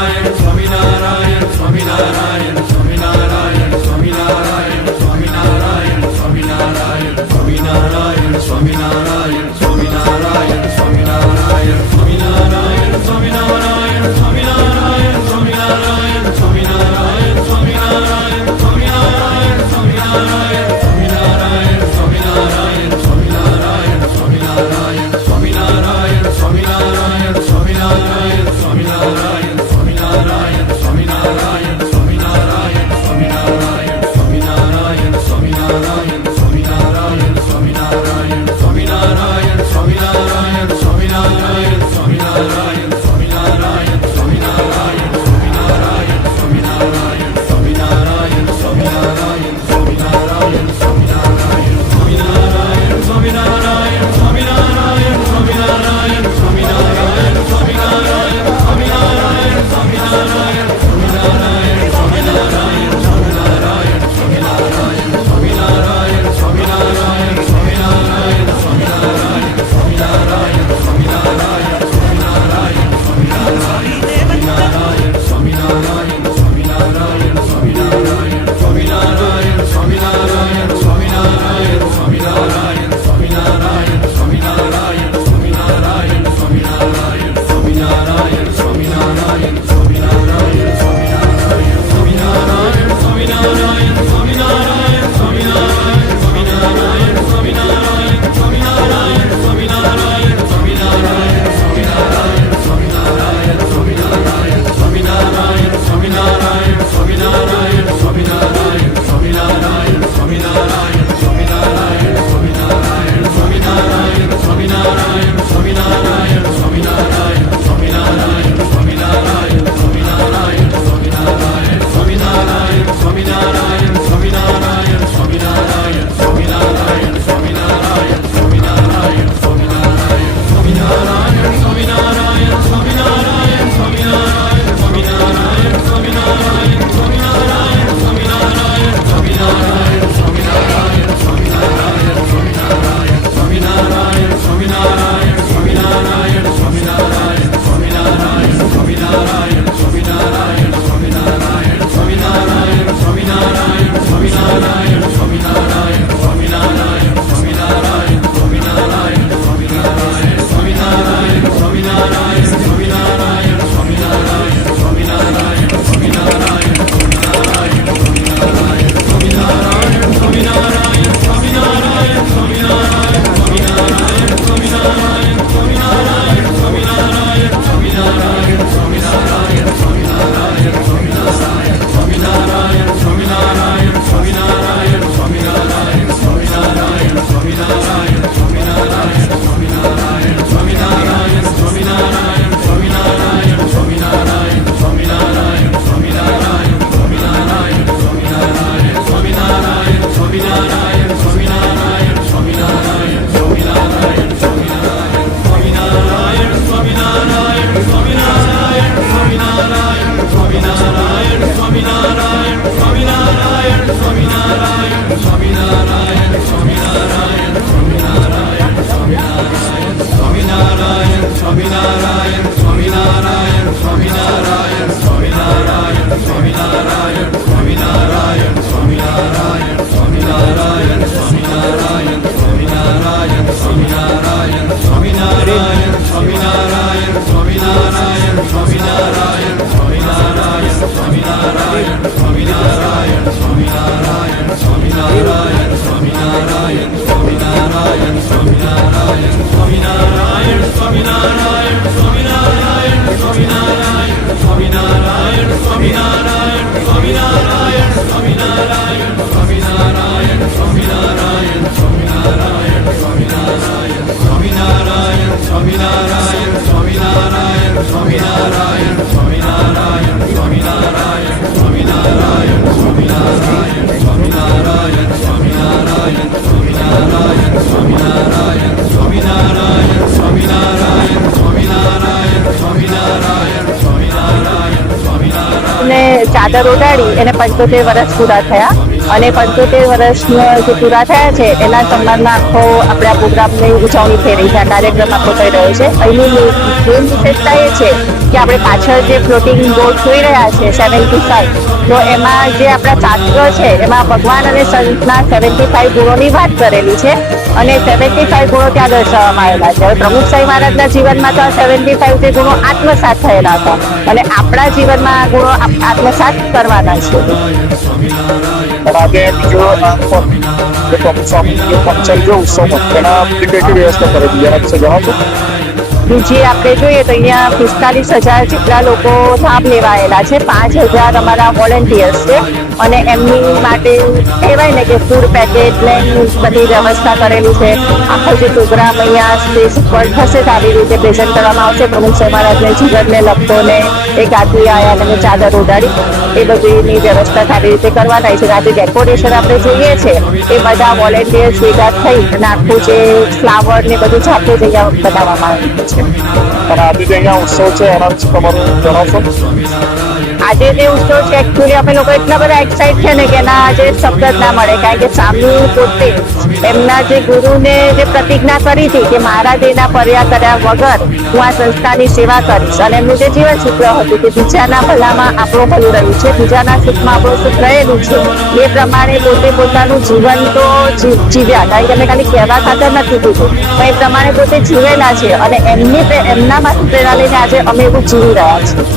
times. ચાદર ઓઢાડી એને પંચોતેર વર્ષ પૂરા થયા. અને પંચોતેર વર્ષનો જે પૂરા થયા છે, એના સન્માનમાં આખો આપણે આ પ્રોગ્રામની ઉજવણી થઈ રહી છે, આ કાર્યક્રમ આખો થઈ રહ્યો છે. અહીંની મેઇન વિશેષતા એ છે કે આપણે પાછળ જે ફ્લોટિંગ બોટ જોઈ રહ્યા છે સેવન્ટી ફાઈવ તો એમાં જે આપણા શાસ્ત્રો છે, એમાં ભગવાન અને સંતના સેવન્ટી ફાઈવ ગુણોની વાત કરેલી છે અને સેવન્ટી ફાઈવ ગુણો ત્યાં દર્શાવવામાં આવેલા છે. પ્રમુખ સાંઈ મહારાજના જીવનમાં તો સેવન્ટી ફાઈવ જે ગુણો આત્મસાત થયેલા હતા અને આપણા જીવનમાં આ ગુણો આત્મસાત કરવાના છે. પણ આજે બીજો આ પ- જે પ્રમુખ જે ફંક્શન જો ઉત્સવમાં તેના બધી કઈ કઈ વ્યવસ્થા કરેલી એના વિશે જણાવશો બીજી આપણે જોઈએ તો અહીંયા પિસ્તાલીસ હજાર જેટલા લોકો લાભ લેવા આવેલા છે. પાંચ હજાર અમારા વોલેન્ટિયર્સ છે અને એમની માટે કહેવાય ને કે ફૂડ પેકેટ ને બધી વ્યવસ્થા કરેલી છે. આખો જે પ્રોગ્રામ અહીંયા સ્ટેજ પર થશે સારી રીતે પ્રેઝન્ટ કરવામાં આવશે. પ્રમુખ સાહેબ જીગરને જીવનને લખતો ને એક આદમી આયા અને ચાદર ઉડાડી એ બધીની વ્યવસ્થા સારી રીતે કરવાના છે. આજે ડેકોરેશન આપણે જોઈએ છે એ બધા વોલેન્ટિયર્સ ભેગા થઈ અને આખું જે ફ્લાવર ને બધું જાતે જ અહીંયા બનાવવામાં આવ્યું છે. અને આજે જે અહીંયા ઉત્સવ છે એના વિશે તમારું જણાવશો આજે જે ઉત્સવ છે એકચ્યુઅલી અમે લોકો એટલા બધા એક્સાઇટ છે ને કે એના આજે શબ્દ જ ના મળે. કારણ કે સામની પોતે એમના જે ગુરુને જે પ્રતિજ્ઞા કરી હતી કે મારા દેના પર્યા કર્યા વગર હું આ સંસ્થાની સેવા કરીશ. અને એમનું જે જીવન સૂત્ર હતું કે બીજાના ભલામાં આપણું ભલું રહ્યું છે, બીજાના સુખમાં આપણું સુખ રહેલું છે, એ પ્રમાણે પોતે પોતાનું જીવન તો જીવ્યા. કારણ કે અમે ખાલી કહેવા ખાતર નથી કીધું. પણ એ પ્રમાણે પોતે જીવેલા છે અને એમની એમનામાંથી પ્રેરણા લઈને આજે અમે એવું જીવી રહ્યા છીએ.